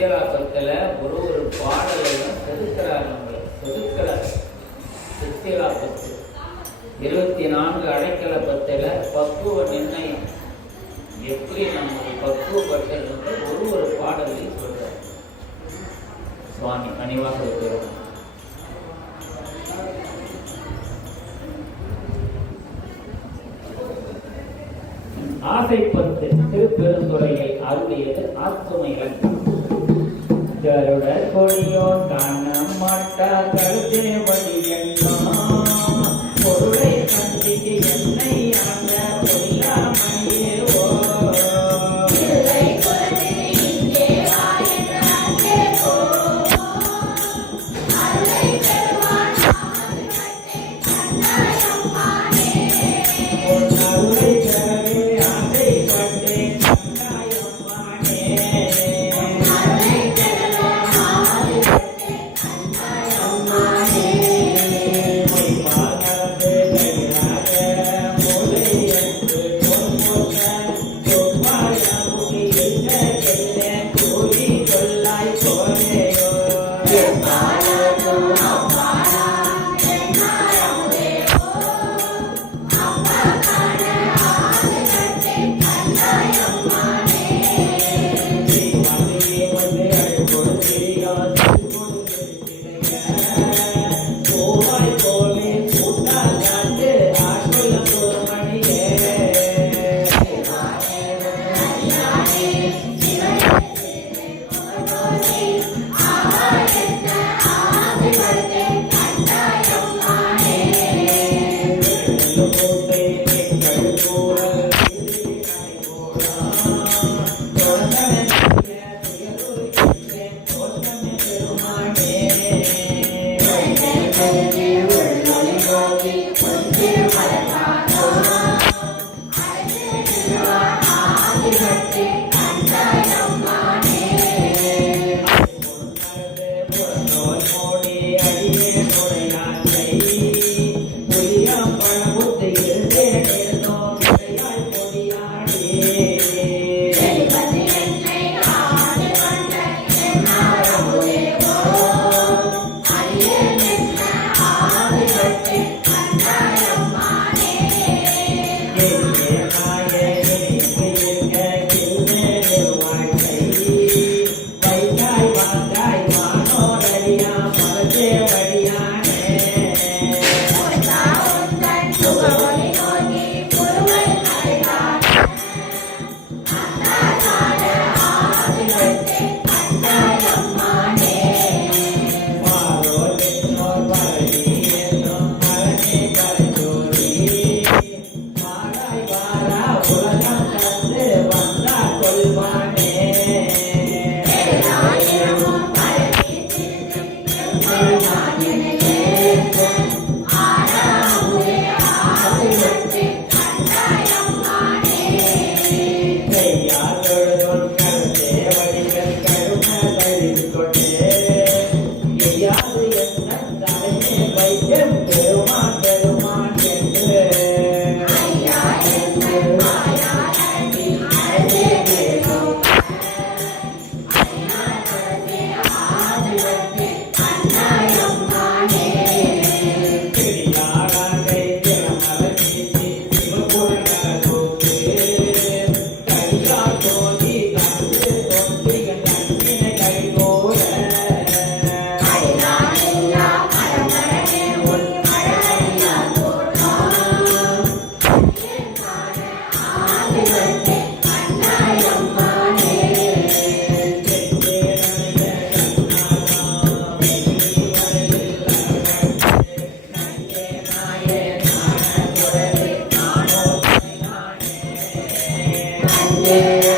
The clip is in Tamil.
சித்தியலாபத்தில் ஒரு ஒரு பாடலையும் செதுக்கிறார் நம்மளை. செதுக்கிறார் சித்தியலாபத்து இருபத்தி நான்கு அடைக்கல அடைக்கலப்பத்தில் பக்குவ நிர்ணயம். எப்படி நம்ம பக்குவப்பட்டது ஒரு ஒரு பாடலையும் சொல்கிறார் சுவாமி பணிவாக இருக்கிறோம். ஆசைப்பட்டு திருப்பெருந்துறையை அருளியது ஆத்துமை கருட கொடியோ காண மாட்டா கருதேவடி எல்லாம் Thank you. Yeah.